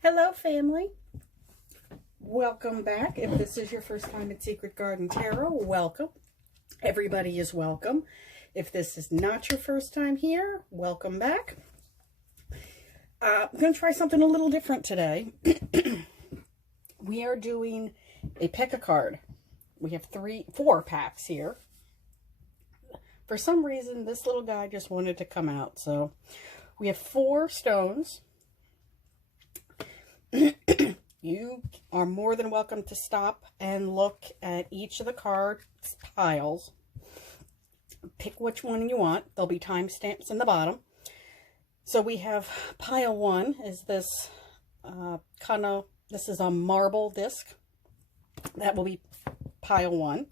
Hello, family. Welcome back. If this is your first time at Secret Garden Tarot, welcome. Everybody is welcome. If this is not your first time here, welcome back. I'm going to try something a little different today. We are doing a pick a card. We have four packs here. For some reason, this little guy just wanted to come out. So we have 4 stones. You are more than welcome to stop and look at each of the card piles. Pick which one you want. There'll be timestamps in the bottom. So we have pile 1 is this this is a marble disc. That will be pile 1.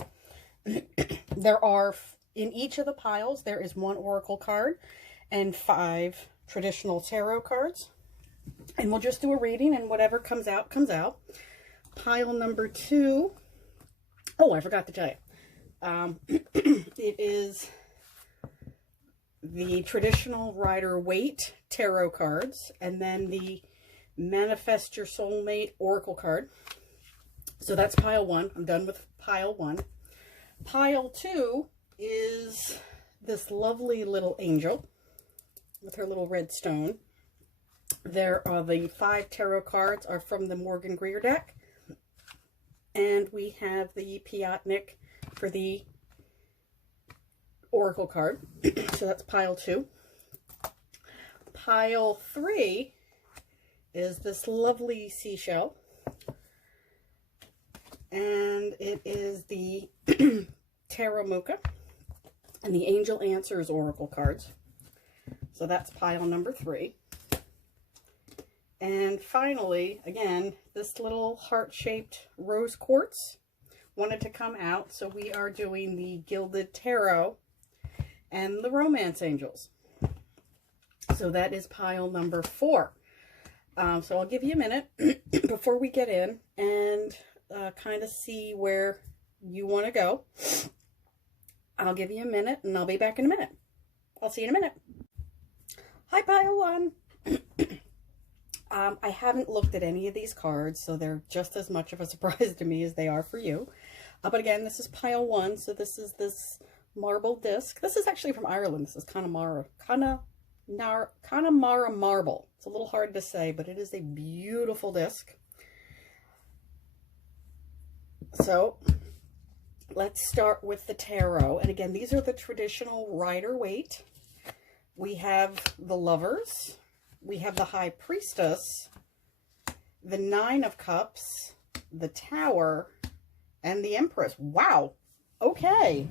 There are, in each of the piles, there is 1 oracle card and 5 traditional tarot cards. And we'll just do a reading, and whatever comes out, comes out. Pile number 2. Oh, I forgot to tell you. It is the traditional Rider-Waite tarot cards, and then the Manifest Your Soulmate oracle card. So that's pile 1. I'm done with pile 1. Pile 2 is this lovely little angel with her little red stone. There are the 5 tarot cards are from the Morgan Greer deck. And we have the Piatnik for the oracle card. So that's pile 2. Pile 3 is this lovely seashell. And it is the Tarot Mocha and the Angel Answers oracle cards. So that's pile number 3. And finally, again, this little heart-shaped rose quartz wanted to come out, so we are doing the Gilded Tarot and the Romance Angels. So that is pile number 4. So I'll give you a minute before we get in and kind of see where you want to go. I'll give you a minute, and I'll be back in a minute. I'll see you in a minute. Hi, pile 1. I haven't looked at any of these cards, so they're just as much of a surprise to me as they are for you. But again, this is pile 1, so this is this marble disc. This is actually from Ireland. This is Connemara marble. It's a little hard to say, but it is a beautiful disc. So let's start with the tarot. And again, these are the traditional Rider-Waite. We have the Lovers. We have the High Priestess, the 9 of Cups, the Tower, and the Empress. Wow. Okay.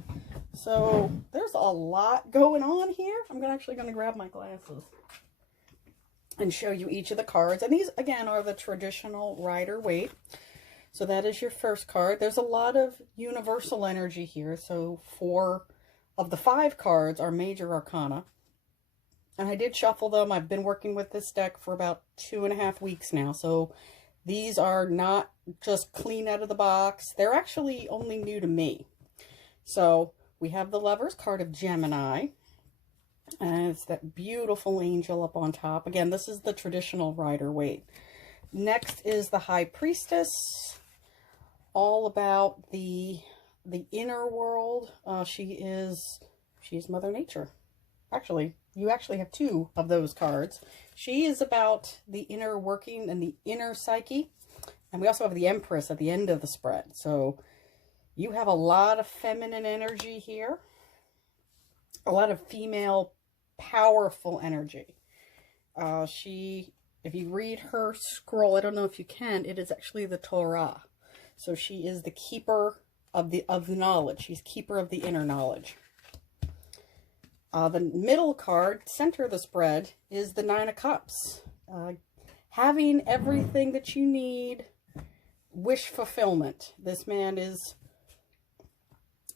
So there's a lot going on here. I'm actually going to grab my glasses and show you each of the cards. And these, again, are the traditional Rider-Waite. So that is your first card. There's a lot of universal energy here. So 4 of the 5 cards are major arcana. And I did shuffle them. I've been working with this deck for about 2.5 weeks now. So these are not just clean out of the box. They're actually only new to me. So we have the Lover's card of Gemini. And it's that beautiful angel up on top. Again, this is the traditional Rider-Waite. Next is the High Priestess. All about the inner world. She's Mother Nature. Actually, you actually have 2 of those cards. She is about the inner working and the inner psyche. And we also have the Empress at the end of the spread. So you have a lot of feminine energy here. A lot of female powerful energy. If you read her scroll, I don't know if you can, it is actually the Torah. So she is the keeper of the knowledge. She's keeper of the inner knowledge. The middle card, center of the spread, is the 9 of Cups. Having everything that you need, wish fulfillment. This man is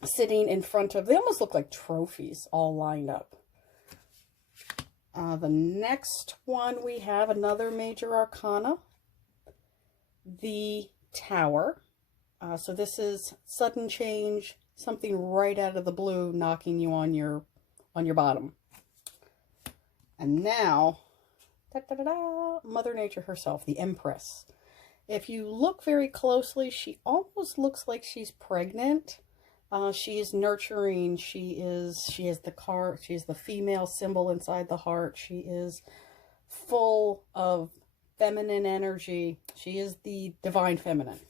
sitting in front of, they almost look like trophies all lined up. The next one we have another major arcana, the Tower. So this is sudden change, something right out of the blue knocking you on your bottom. And now Da, da, da, da. Mother Nature herself, the Empress. If you look very closely, she almost looks like she's pregnant. She is nurturing. She is the female symbol inside the heart. She is full of feminine energy. She is the divine feminine.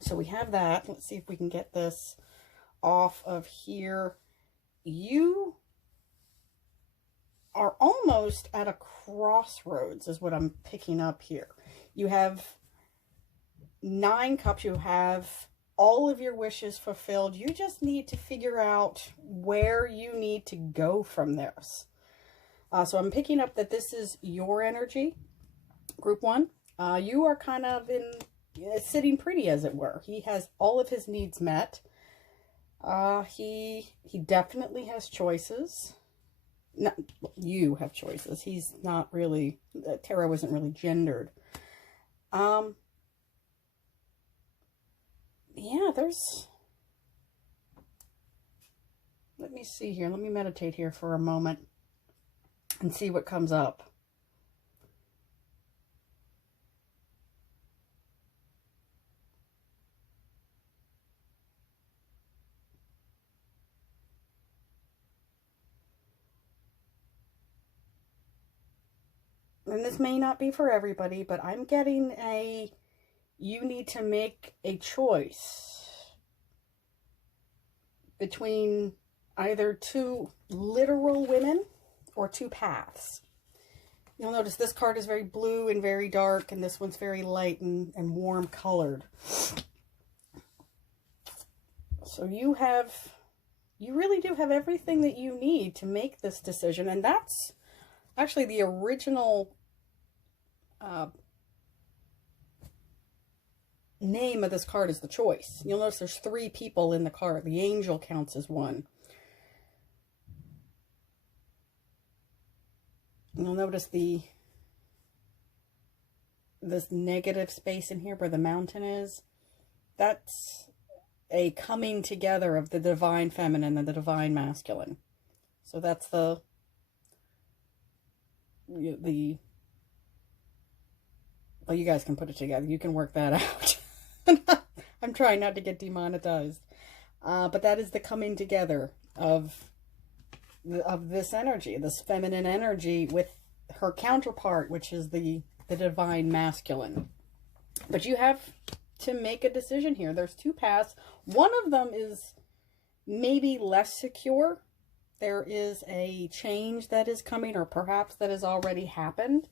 So we have that. Let's see if we can get this off of here. You are almost at a crossroads is what I'm picking up here. You have 9 cups. You have all of your wishes fulfilled. You just need to figure out where you need to go from this. So I'm picking up that this is your energy, group 1. You are kind of sitting pretty, as it were. He has all of his needs met. He definitely has choices. No, you have choices. He's not really, tarot isn't really gendered. Yeah, let me see here. Let me meditate here for a moment and see what comes up. And this may not be for everybody, but I'm getting you need to make a choice between either 2 literal women or 2 paths. You'll notice this card is very blue and very dark, and this one's very light and warm colored. So you really do have everything that you need to make this decision, and that's actually the original name of this card is the choice. You'll notice there's 3 people in the card. The angel counts as 1. You'll notice this negative space in here where the mountain is. That's a coming together of the divine feminine and the divine masculine. So that's well, you guys can put it together. You can work that out. I'm trying not to get demonetized. But that is the coming together of this energy, this feminine energy with her counterpart, which is the divine masculine. But you have to make a decision here. There's 2 paths. One of them is maybe less secure. There is a change that is coming, or perhaps that has already happened.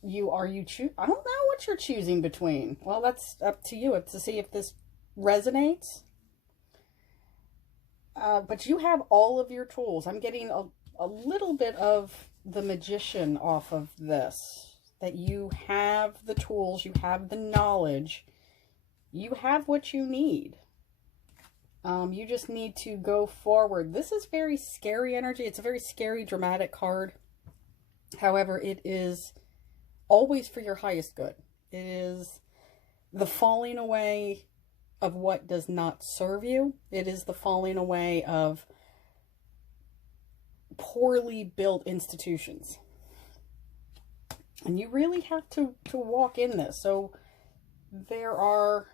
I don't know what you're choosing between. Well, that's up to you to see if this resonates. But you have all of your tools. I'm getting a little bit of the magician off of this. That you have the tools, you have the knowledge, you have what you need. You just need to go forward. This is very scary energy. It's a very scary, dramatic card. However, it is always for your highest good. It is the falling away of what does not serve you. It is the falling away of poorly built institutions. And you really have to walk in this. So there are,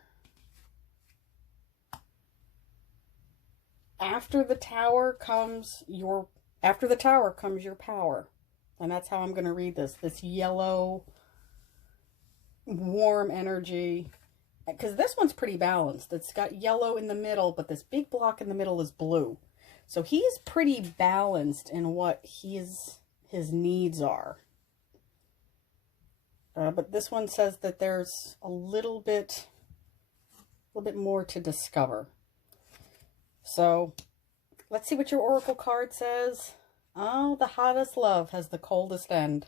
after the tower comes your power. And that's how I'm going to read this yellow, warm energy. Because this one's pretty balanced. It's got yellow in the middle, but this big block in the middle is blue. So he's pretty balanced in what his needs are. But this one says that there's a little bit more to discover. So let's see what your oracle card says. Oh, the hottest love has the coldest end.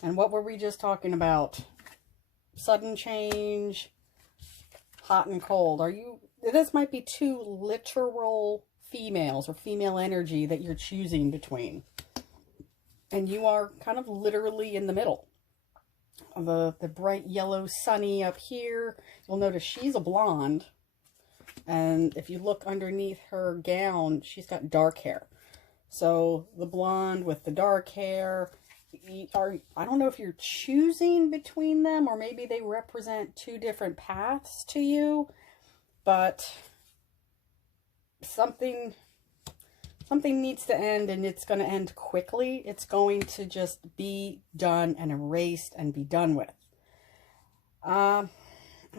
And what were we just talking about? Sudden change, hot and cold. This might be 2 literal females or female energy that you're choosing between. And you are kind of literally in the middle. The bright yellow sunny up here. You'll notice she's a blonde. And if you look underneath her gown, she's got dark hair. So the blonde with the dark hair I don't know if you're choosing between them, or maybe they represent two different paths to you, but something needs to end, and it's going to end quickly. It's going to just be done and erased and be done with. I'm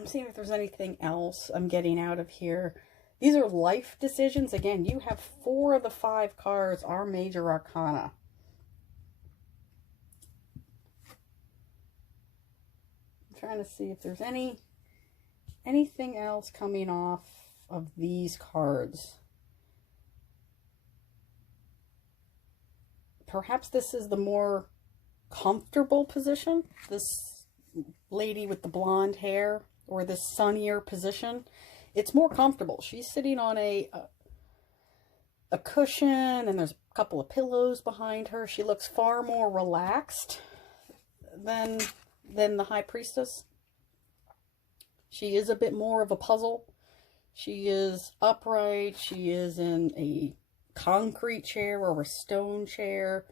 seeing if there's anything else I'm getting out of here. These are life decisions. Again, you have 4 of the 5 cards are major arcana. I'm trying to see if there's anything else coming off of these cards. Perhaps this is the more comfortable position. This lady with the blonde hair, or this sunnier position. It's more comfortable. She's sitting on a cushion, and there's a couple of pillows behind her. She looks far more relaxed than the High Priestess. She is a bit more of a puzzle. She is upright. She is in a concrete chair or a stone chair.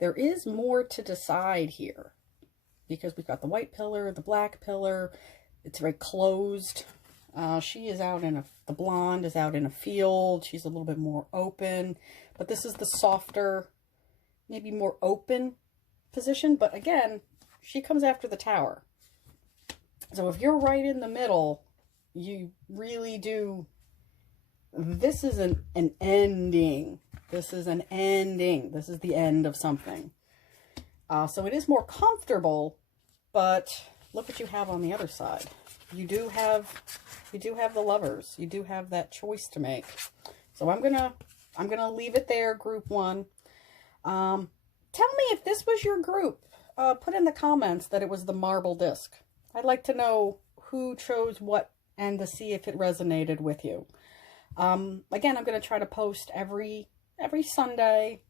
There is more to decide here, because we've got the white pillar, the black pillar. It's very closed. She is out in the blonde is out in a field. She's a little bit more open, but this is the softer, maybe more open position. But again, she comes after the tower. So if you're right in the middle, you really do. This is an ending. This is an ending. This is the end of something. So it is more comfortable, but look what you have on the other side. You do have the Lovers. You do have that choice to make. So I'm gonna leave it there, group 1. Tell me if this was your group. Put in the comments that it was the marble disc. I'd like to know who chose what and to see if it resonated with you. Again, I'm going to try to post every Sunday.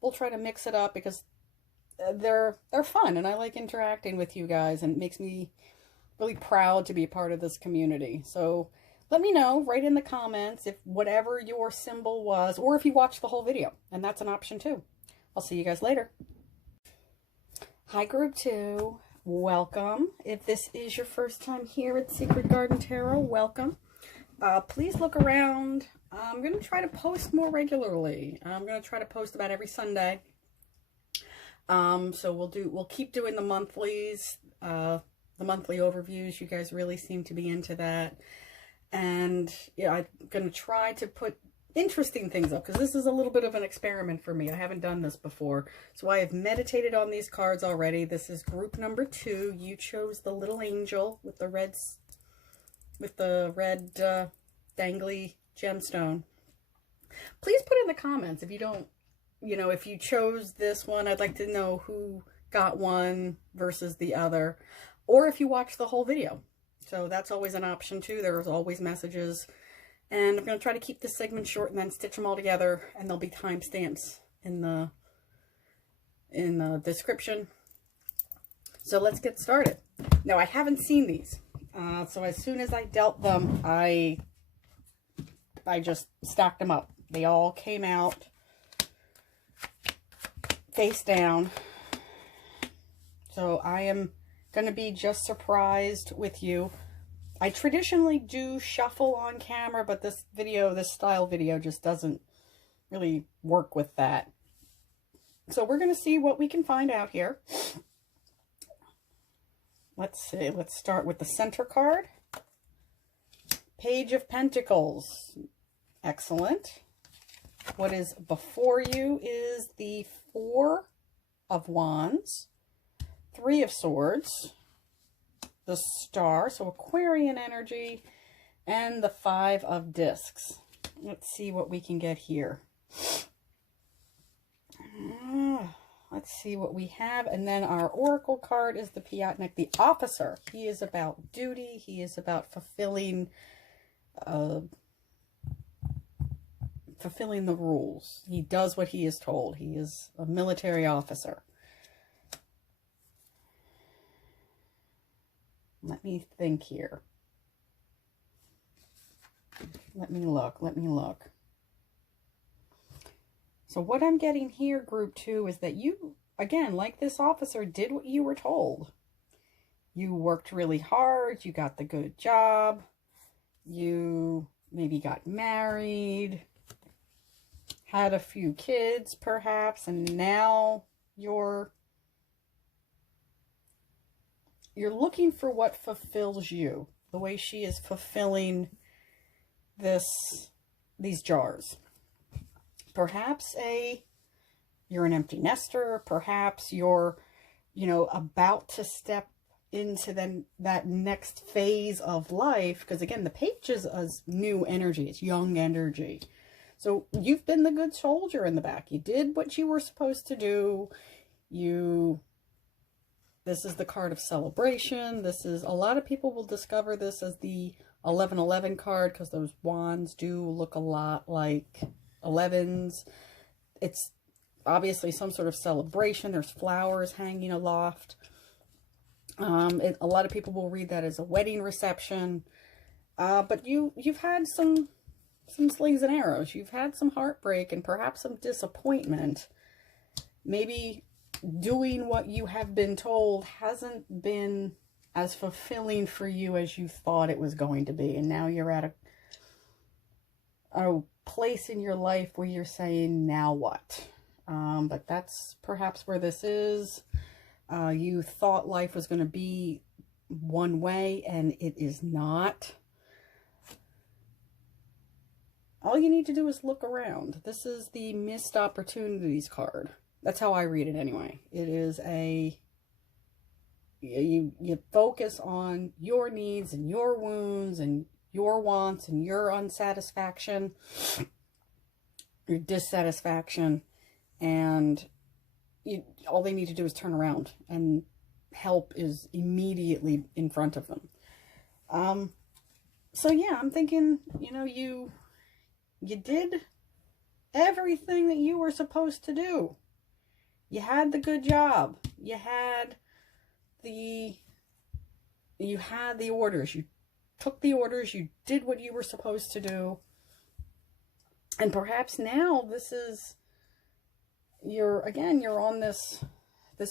We'll try to mix it up, because they're fun, and I like interacting with you guys, and it makes me really proud to be a part of this community. So let me know, write in the comments if whatever your symbol was, or if you watched the whole video, and that's an option too. I'll see you guys later. Hi, group 2. Welcome. If this is your first time here at Secret Garden Tarot, welcome. Please look around. I'm going to try to post more regularly. I'm going to try to post about every Sunday. So we'll keep doing the monthlies, the monthly overviews. You guys really seem to be into that. And yeah, I'm going to try to put interesting things up, because this is a little bit of an experiment for me. I haven't done this before. So I have meditated on these cards already. This is group number 2. You chose the little angel with the red dangly gemstone. Please put in the comments if you don't, if you chose this one. I'd like to know who got one versus the other, or if you watched the whole video. So that's always an option too. There's always messages. And I'm going to try to keep this segment short and then stitch them all together, and there'll be timestamps in the description. So let's get started. Now, I haven't seen these. So as soon as I dealt them, I just stacked them up. They all came out face down. So I am going to be just surprised with you. I traditionally do shuffle on camera, but this style video just doesn't really work with that. So we're going to see what we can find out here. Let's see. Let's start with the center card. Page of Pentacles. Excellent. What is before you is the 4 of Wands, 3 of Swords, the Star, so Aquarian energy, and the 5 of Discs. Let's see what we can get here. Let's see what we have. And then our Oracle card is the Piatnik, the Officer. He is about duty. He is about fulfilling the rules. He does what he is told. He is a military officer. Let me think here. Let me look. So what I'm getting here, group 2, is that you again, like this officer, did what you were told. You worked really hard, you got the good job, you maybe got married, had a few kids perhaps, and now you're looking for what fulfills you, the way she is fulfilling these jars. Perhaps you're an empty nester, perhaps you're, about to step into that next phase of life, because again, the page is new energy, it's young energy. So you've been the good soldier in the back. You did what you were supposed to do. This is the card of celebration. This is, a lot of people will discover this as the 1111 card, because those wands do look a lot like 11s. It's obviously some sort of celebration. There's flowers hanging aloft. A lot of people will read that as a wedding reception. But you've had some slings and arrows. You've had some heartbreak and perhaps some disappointment. Maybe doing what you have been told hasn't been as fulfilling for you as you thought it was going to be. And now you're at a place in your life where you're saying, now what? But that's perhaps where this is. You thought life was going to be one way, and it is not. All you need to do is look around. This is the missed opportunities card. That's how I read it anyway. It is you focus on your needs and your wounds and your wants and your unsatisfaction, your dissatisfaction, and all they need to do is turn around, and help is immediately in front of them. So yeah, I'm thinking, you did everything that you were supposed to do. You had the good job. You had the orders. You took the orders. You did what you were supposed to do. And perhaps now this is, you're on this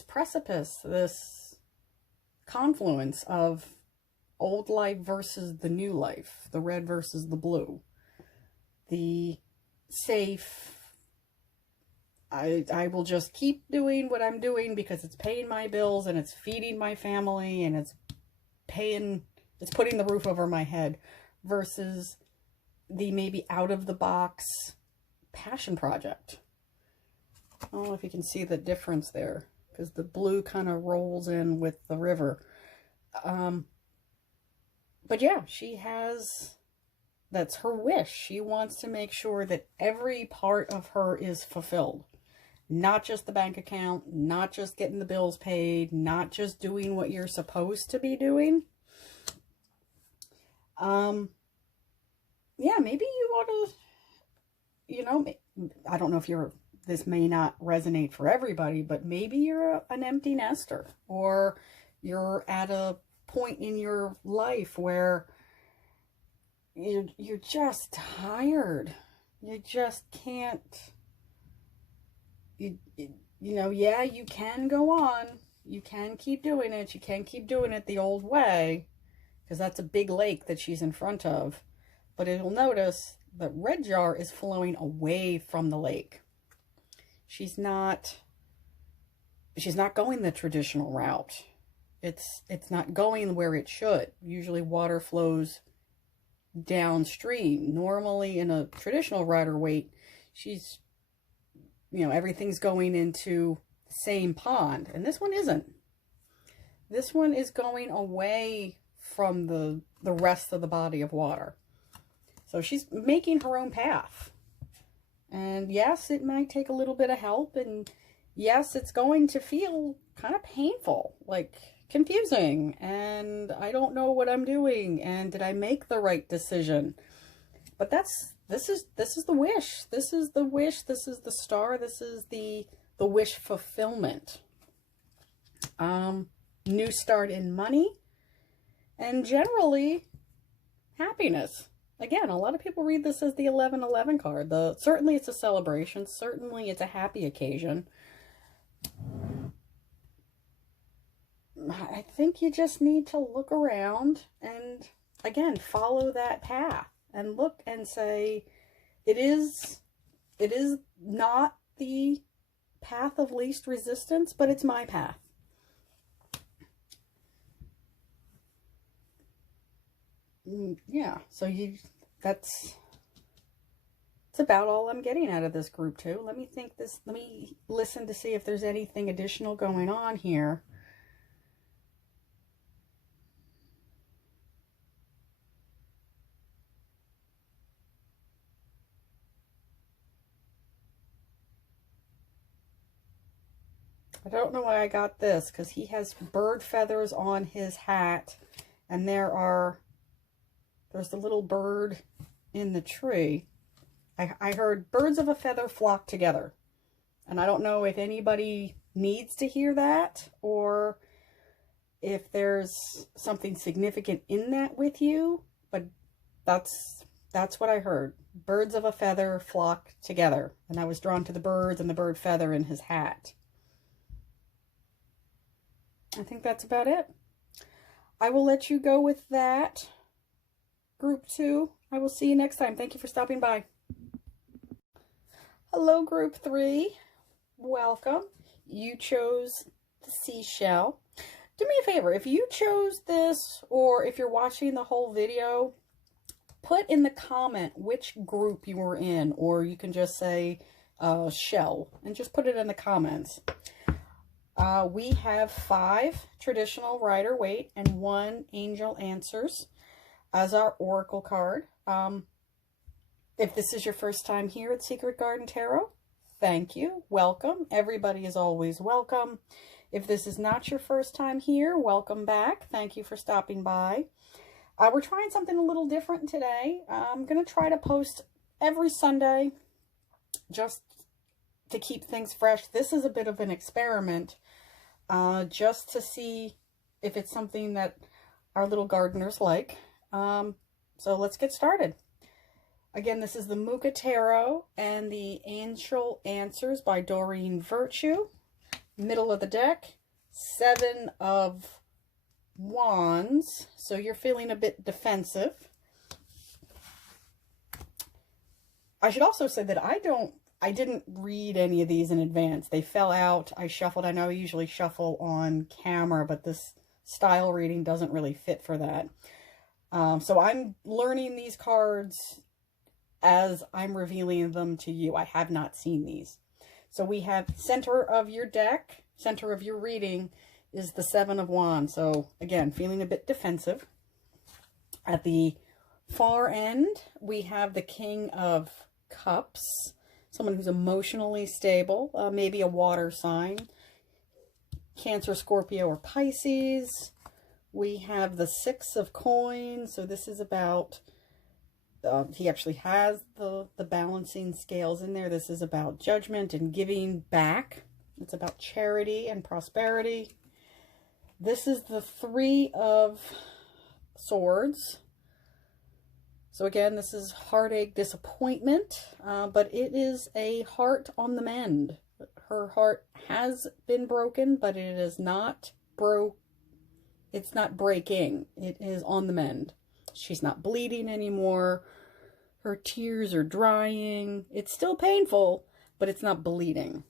precipice, this confluence of old life versus the new life, the red versus the blue, the safe, I will just keep doing what I'm doing because it's paying my bills and it's feeding my family and it's putting the roof over my head, versus the maybe out of the box passion project. I don't know if you can see the difference there, because the blue kind of rolls in with the river. But yeah, that's her wish. She wants to make sure that every part of her is fulfilled. Not just the bank account, not just getting the bills paid, not just doing what you're supposed to be doing. Yeah, maybe you ought to, I don't know if this may not resonate for everybody, but maybe you're an empty nester, or you're at a point in your life where you're just tired. You just can't, yeah, you can go on. You can keep doing it. You can keep doing it the old way, because that's a big lake that she's in front of. But you'll notice the red jar is flowing away from the lake. She's not going the traditional route. It's not going where it should. Usually water flows downstream. Normally in a traditional Rider-Waite, she's, everything's going into the same pond. And this one isn't. This one is going away from the rest of the body of water. So she's making her own path. And yes, it might take a little bit of help. And yes, it's going to feel kind of painful, like confusing. And I don't know what I'm doing. And did I make the right decision? But this is the wish. This is the wish. This is the star. This is the wish fulfillment. New start in money. And generally, happiness. Again, a lot of people read this as the 1111 card. Certainly it's a celebration. Certainly it's a happy occasion. I think you just need to look around and, again, follow that path and look and say, it is not the path of least resistance, but it's my path. Yeah, so that's about all I'm getting out of this group 2. Let me listen to see if there's anything additional going on here. I don't know why I got this, because he has bird feathers on his hat, and there's the little bird in the tree. I heard birds of a feather flock together, and I don't know if anybody needs to hear that, or if there's something significant in that with you, but that's what I heard. Birds of a feather flock together, and I was drawn to the birds and the bird feather in his hat. I think that's about it. I will let you go with that. Group 2. I will see you next time. Thank you for stopping by. Hello, Group 3. Welcome. You chose the seashell. Do me a favor. If you chose this, or if you're watching the whole video, put in the comment which group you were in, or you can just say shell and just put it in the comments. We have 5 traditional Rider-Waite and 1 Angel Answers as our oracle card. If this is your first time here at Secret Garden Tarot, thank you. Welcome. Everybody is always welcome. If this is not your first time here, welcome back. Thank you for stopping by. We're trying something a little different today. I'm going to try to post every Sunday just to keep things fresh. This is a bit of an experiment, just to see if it's something that our little gardeners like. So let's get started. Again, this is the Muka Tarot and the Angel Answers by Doreen Virtue. Middle of the deck, 7 of Wands. So you're feeling a bit defensive. I should also say that I didn't read any of these in advance. They fell out. I shuffled. I know I usually shuffle on camera, but this style reading doesn't really fit for that. So I'm learning these cards as I'm revealing them to you. I have not seen these. So we have center of your deck, center of your reading is the 7 of Wands. So again, feeling a bit defensive. At the far end, we have the King of Cups, someone who's emotionally stable, maybe a water sign, Cancer, Scorpio, or Pisces. We have the 6 of Coins. So this is about, he actually has the balancing scales in there. This is about judgment and giving back. It's about charity and prosperity. This is the 3 of Swords. So again, this is heartache, disappointment, but it is a heart on the mend. Her heart has been broken, but it is not it's not breaking. It is on the mend. She's not bleeding anymore. Her tears are drying. It's still painful, but it's not bleeding.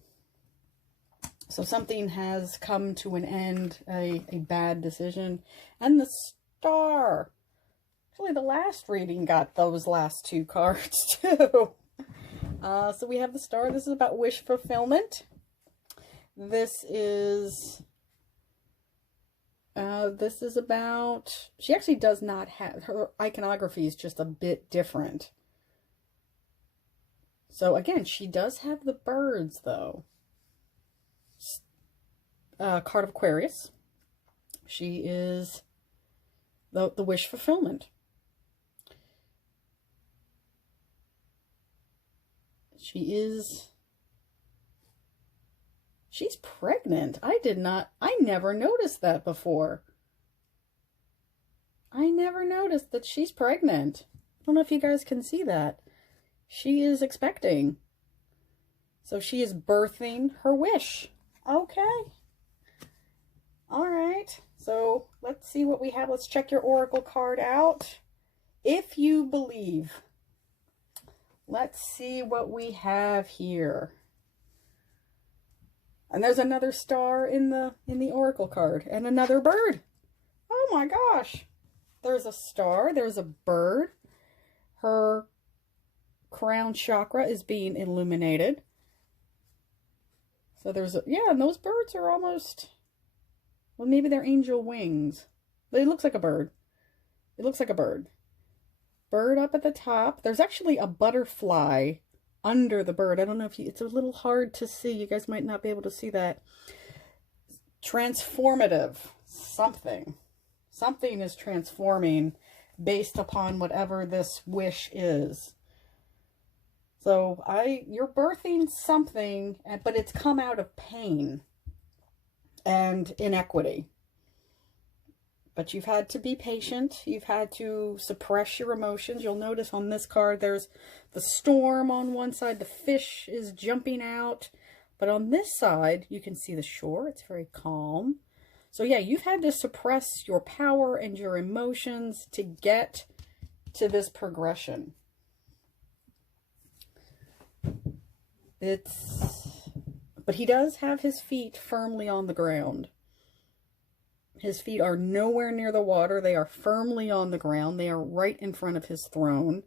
So something has come to an end, a bad decision. And the Star. Actually, the last reading got those last 2 cards too. So we have the Star. This is about wish fulfillment. This is about, she actually does not have, her iconography is just a bit different. So again, she does have the birds though. Card of Aquarius. She is the wish fulfillment. She's pregnant. I never noticed that before. I never noticed that she's pregnant. I don't know if you guys can see that. She is expecting. So she is birthing her wish. Okay. All right. let's see what we have. Let's check your oracle card out. If you believe. Let's see what we have here. And there's another star in the oracle card and another bird. Oh my gosh. There's a star, there's a bird. Her crown chakra is being illuminated. So there's a, yeah, and those birds are almost, well, maybe they're angel wings. But it looks like a bird. It looks like a bird. Bird up at the top. There's actually a butterfly under the bird. I don't know if you, it's a little hard to see. You guys might not be able to see that. Transformative. Something. Something is transforming based upon whatever this wish is. So you're birthing something, but it's come out of pain and inequity. But you've had to be patient. You've had to suppress your emotions. You'll notice on this card, there's the storm on one side. The fish is jumping out. But on this side, you can see the shore. It's very calm. So yeah, you've had to suppress your power and your emotions to get to this progression. But he does have his feet firmly on the ground. His feet are nowhere near the water. They are firmly on the ground. They are right in front of his throne.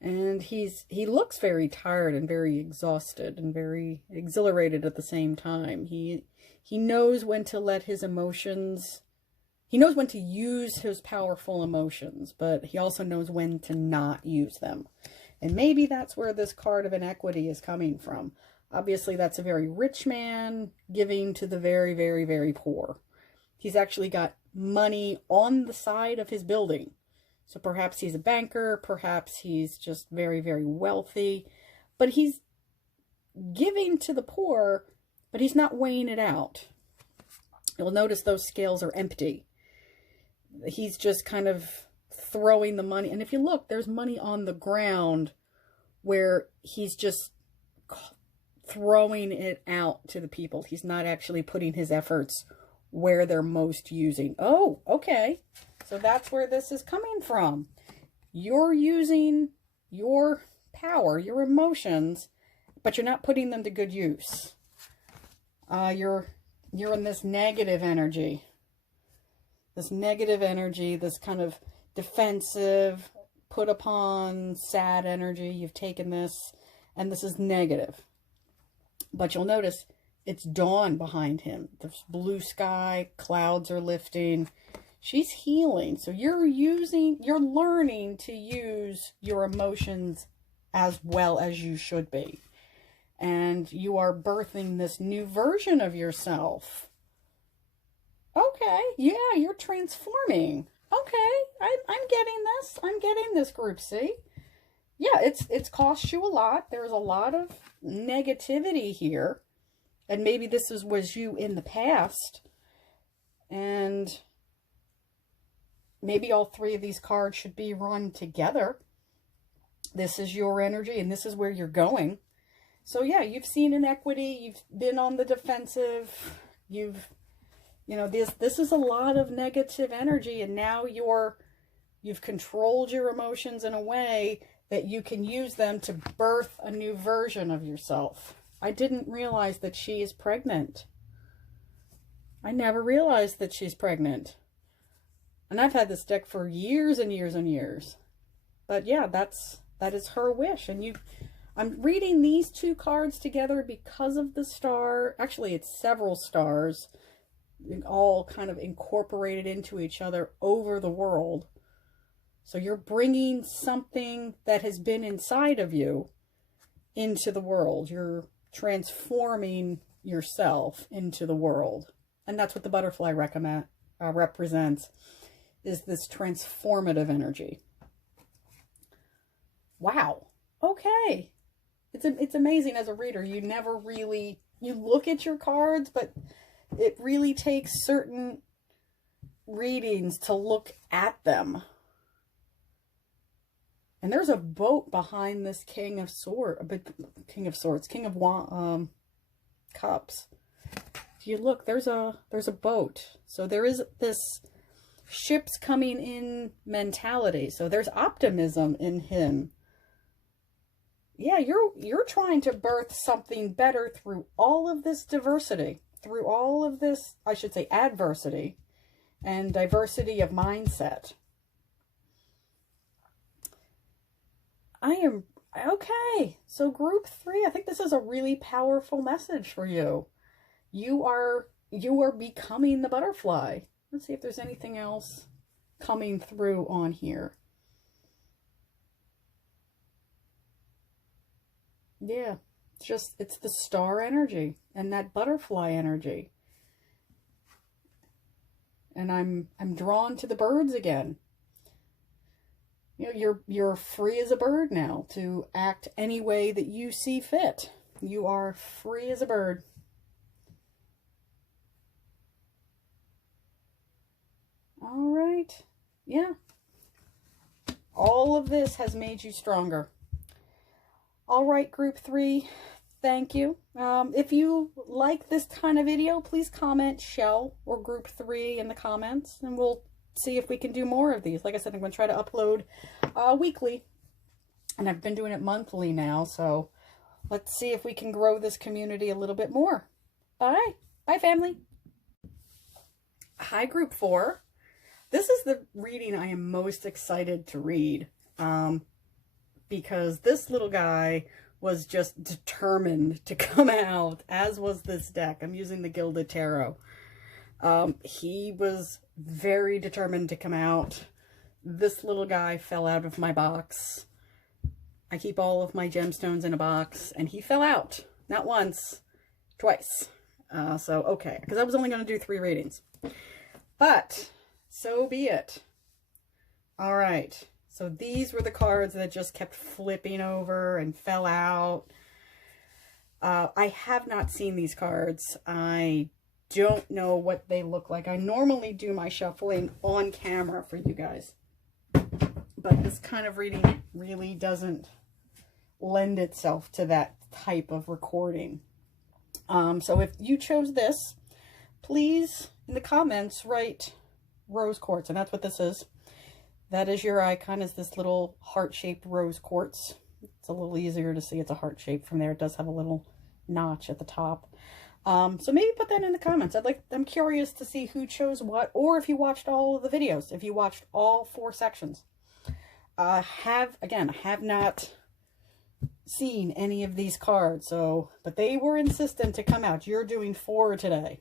And he looks very tired and very exhausted and very exhilarated at the same time. He knows when to let his emotions, he knows when to use his powerful emotions, but he also knows when to not use them. And maybe that's where this card of inequity is coming from. Obviously, that's a very rich man giving to the very, very, very poor. He's actually got money on the side of his building. So perhaps he's a banker, perhaps he's just very, very wealthy. But he's giving to the poor, but he's not weighing it out. You'll notice those scales are empty. He's just kind of throwing the money. And if you look, there's money on the ground where he's just throwing it out to the people. He's not actually putting his efforts where they're most using. Oh, okay. So that's where this is coming from. You're using your power, your emotions, but you're not putting them to good use. You're in this negative energy. This negative energy, this kind of defensive, put upon, sad energy. You've taken this, and this is negative. But you'll notice it's dawn behind him. There's blue sky, clouds are lifting. She's healing. So you're learning to use your emotions as well as you should be. And you are birthing this new version of yourself. Okay, yeah, you're transforming. Okay, I'm getting this. I'm getting this, Group C. Yeah, it's cost you a lot. There's a lot of negativity here. And maybe this was you in the past. And maybe all three of these cards should be run together. This is your energy, and this is where you're going. So yeah, you've seen inequity. You've been on the defensive. You know, this is a lot of negative energy, and now you've controlled your emotions in a way that you can use them to birth a new version of yourself. I didn't realize that she is pregnant. I never realized that she's pregnant. And I've had this deck for years and years and years. But yeah, that is her wish. And I'm reading these two cards together because of the star. Actually, it's several stars, all kind of incorporated into each other over the world. So you're bringing something that has been inside of you into the world. You're transforming yourself into the world. And that's what the butterfly represents, is this transformative energy. Wow. Okay. It's amazing as a reader. You never really, you look at your cards, but it really takes certain readings to look at them. And there's a boat behind this King of Cups. if you look, there's a boat. So there is this ships coming in mentality. So there's optimism in him. Yeah, you're trying to birth something better through all of this diversity, through all of this, I should say, adversity and diversity of mindset. I am okay. So group 3, I think this is a really powerful message for you. You are becoming the butterfly. Let's see if there's anything else coming through on here. Yeah, it's the star energy and that butterfly energy. And I'm drawn to the birds again. You know, you're free as a bird now to act any way that you see fit. You are free as a bird. All right. Yeah. All of this has made you stronger. All right, group 3, thank you. If you like this kind of video, please comment shell or group 3 in the comments, and we'll see if we can do more of these. Like I said, I'm going to try to upload weekly, and I've been doing it monthly now, so let's see if we can grow this community a little bit more. Bye. Bye, family. Hi, group 4. This is the reading I am most excited to read. Because this little guy was just determined to come out, as was this deck. I'm using the Gilded Tarot. He was very determined to come out. This little guy fell out of my box. I keep all of my gemstones in a box, and he fell out. Not once, twice. So, okay, because I was only going to do 3 readings. But, so be it. All right. So these were the cards that just kept flipping over and fell out. I have not seen these cards. I don't know what they look like. I normally do my shuffling on camera for you guys. But this kind of reading really doesn't lend itself to that type of recording. So if you chose this, please, in the comments, write rose quartz. And that's what this is. That is your icon, is this little heart-shaped rose quartz. It's a little easier to see it's a heart shape from there. It does have a little notch at the top. So maybe put that in the comments. I'm curious to see who chose what, or if you watched all of the videos, if you watched all 4 sections. I have not seen any of these cards, but they were insistent to come out. You're doing 4 today.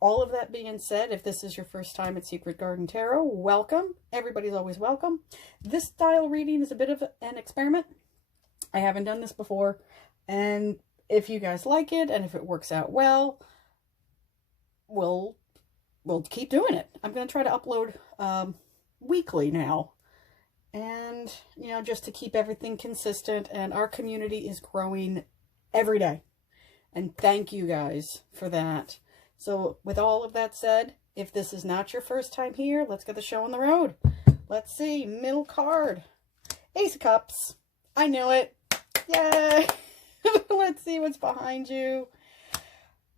All of that being said, if this is your first time at Secret Garden Tarot, welcome. Everybody's always welcome. This style reading is a bit of an experiment. I haven't done this before. And if you guys like it, and if it works out well, we'll keep doing it. I'm going to try to upload weekly now. And, you know, just to keep everything consistent. And our community is growing every day. And thank you guys for that. So with all of that said, if this is not your first time here, let's get the show on the road. Let's see, middle card, Ace of Cups. I knew it. Yay. Let's see what's behind you.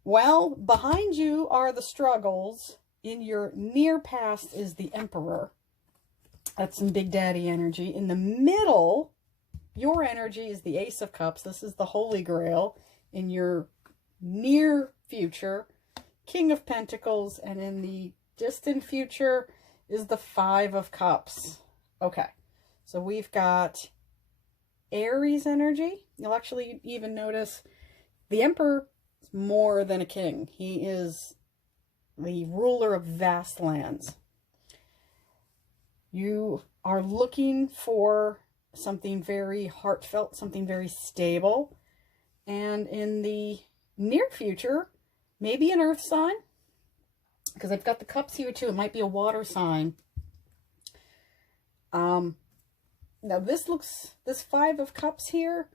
Well, behind you are the struggles. In your near past is the Emperor. That's some Big Daddy energy. In the middle, your energy is the Ace of Cups. This is the Holy Grail. In your near future, King of Pentacles, and in the distant future is the 5 of Cups. Okay, so we've got Aries energy. You'll actually even notice the Emperor is more than a king. He is the ruler of vast lands. You are looking for something very heartfelt, something very stable. And in the near future, maybe an earth sign, because I've got the cups here too. It might be a water sign. Now this 5 of Cups here,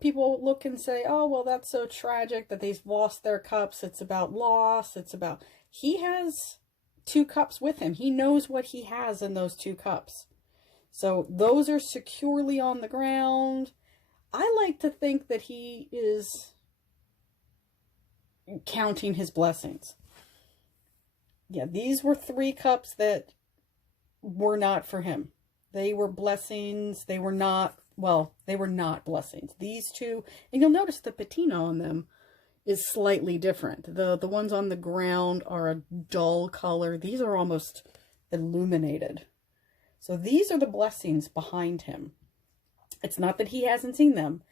people look and say, oh, well, that's so tragic that they've lost their cups. It's about loss. He has 2 cups with him. He knows what he has in those 2 cups. So those are securely on the ground. I like to think that he is, counting his blessings. Yeah, these were 3 cups that were not for him. They were blessings. They were not, well, they were not blessings. These 2, and you'll notice the patina on them is slightly different. The ones on the ground are a dull color. These are almost illuminated. So these are the blessings behind him. It's not that he hasn't seen them.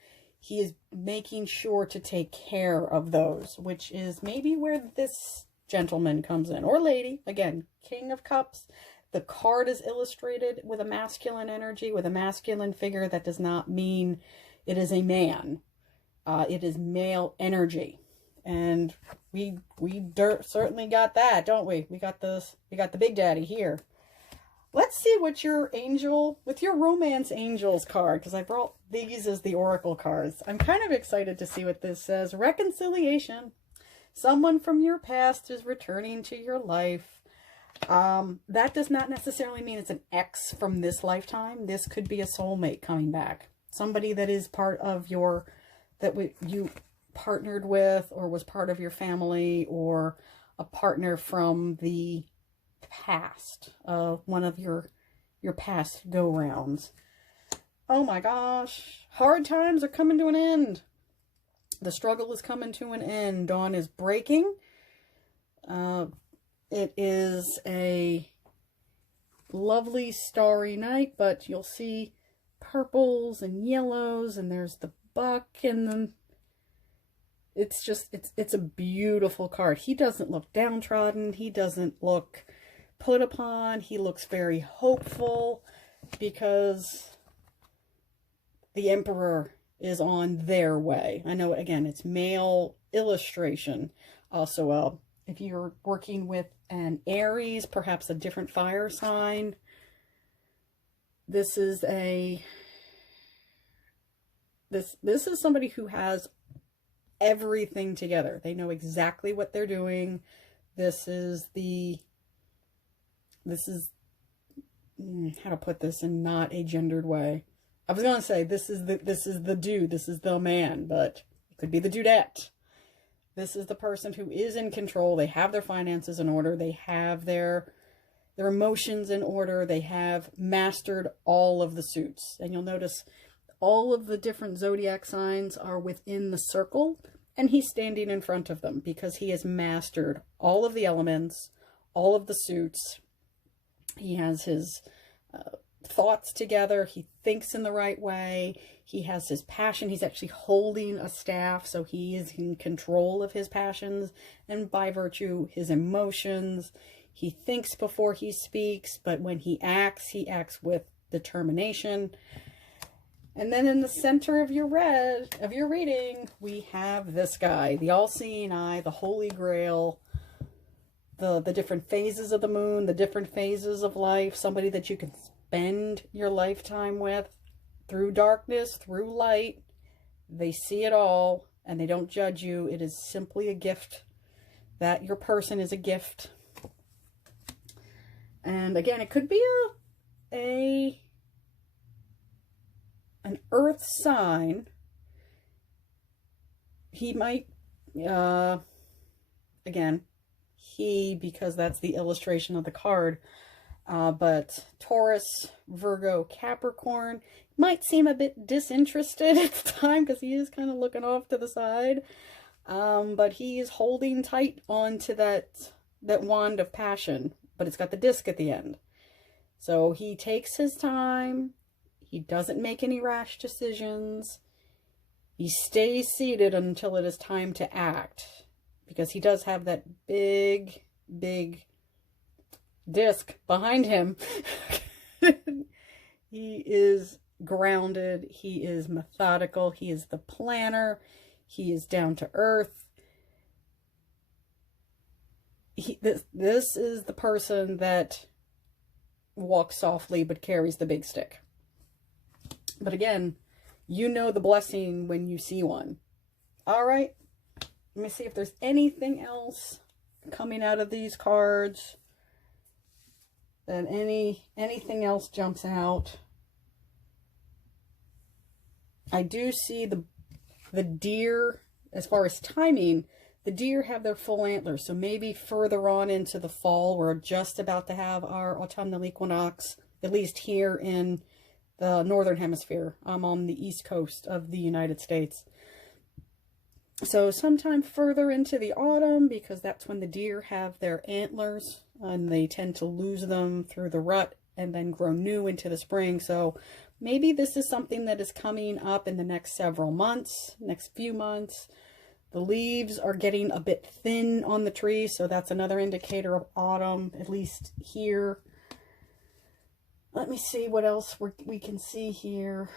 He is making sure to take care of those, which is maybe where this gentleman comes in, or lady. Again, King of Cups. The card is illustrated with a masculine energy, with a masculine figure. That does not mean it is a man. It is male energy. And we certainly got that, don't we? We got the Big Daddy here. Let's see what your angel, with your Romance Angels card, because I brought these as the Oracle cards. I'm kind of excited to see what this says. Reconciliation. Someone from your past is returning to your life. That does not necessarily mean it's an ex from this lifetime. This could be a soulmate coming back. Somebody that is part of your, you partnered with, or was part of your family, or a partner from the past, one of your past go-rounds. Oh my gosh, hard times are coming to an end. The struggle is coming to an end. Dawn is breaking. It is a lovely starry night, but you'll see purples and yellows, and there's the buck, and then it's a beautiful card. He doesn't look downtrodden. He doesn't look put upon. He looks very hopeful, because the Emperor is on their way. I know, again, it's male illustration. Also, if you're working with an Aries, perhaps a different fire sign, this is this is somebody who has everything together. They know exactly what they're doing. This is how to put this in not a gendered way. I was going to say this is the dude, this is the man, but it could be the dudette. This is the person who is in control. They have their finances in order. They have their emotions in order. They have mastered all of the suits. And you'll notice all of the different zodiac signs are within the circle, and he's standing in front of them because he has mastered all of the elements, all of the suits. He has his thoughts together. He thinks in the right way. He has his passion. He's actually holding a staff, so he is in control of his passions, and by virtue, his emotions. He thinks before he speaks, but when he acts with determination. And then in the center of your reading, we have this guy, the all-seeing eye, the Holy Grail, the different phases of the moon, the different phases of life, somebody that you can spend your lifetime with, through darkness, through light. They see it all, and they don't judge you. It is simply a gift. That your person is a gift. And again, it could be an earth sign. He might, again, because that's the illustration of the card, but Taurus, Virgo, Capricorn might seem a bit disinterested at the time, because he is kind of looking off to the side, but he is holding tight onto that wand of passion, but it's got the disc at the end. So he takes his time. He doesn't make any rash decisions. He stays seated until it is time to act, because he does have that big, big disc behind him. He is grounded. He is methodical. He is the planner. He is down to earth. This is the person that walks softly but carries the big stick. But again, you know the blessing when you see one. All right. Let me see if there's anything else coming out of these cards. That anything else jumps out. I do see the deer, as far as timing, the deer have their full antlers. So maybe further on into the fall, we're just about to have our autumnal equinox, at least here in the northern hemisphere. I'm on the east coast of the United States. So sometime further into the autumn, because that's when the deer have their antlers, and they tend to lose them through the rut and then grow new into the spring. So maybe this is something that is coming up in the next several months, next few months. The leaves are getting a bit thin on the tree, so that's another indicator of autumn, at least here. Let me see what else we can see here.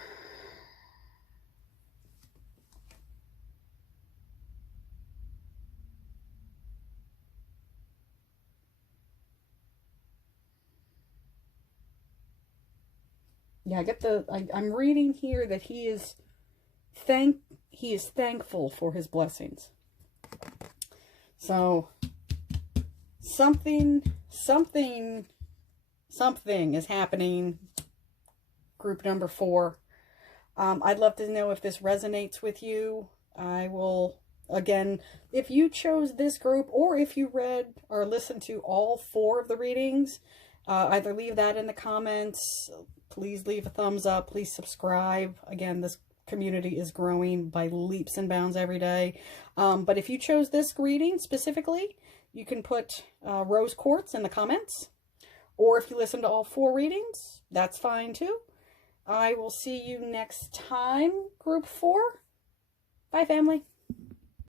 Yeah, I get I'm reading here that he is thankful for his blessings. So something is happening. Group number 4. I'd love to know if this resonates with you. I will, again, if you chose this group, or if you read or listened to all 4 of the readings, either leave that in the comments. Please leave a thumbs up. Please subscribe. Again, this community is growing by leaps and bounds every day. But if you chose this reading specifically, you can put rose quartz in the comments. Or if you listen to all 4 readings, that's fine too. I will see you next time, group 4. Bye, family.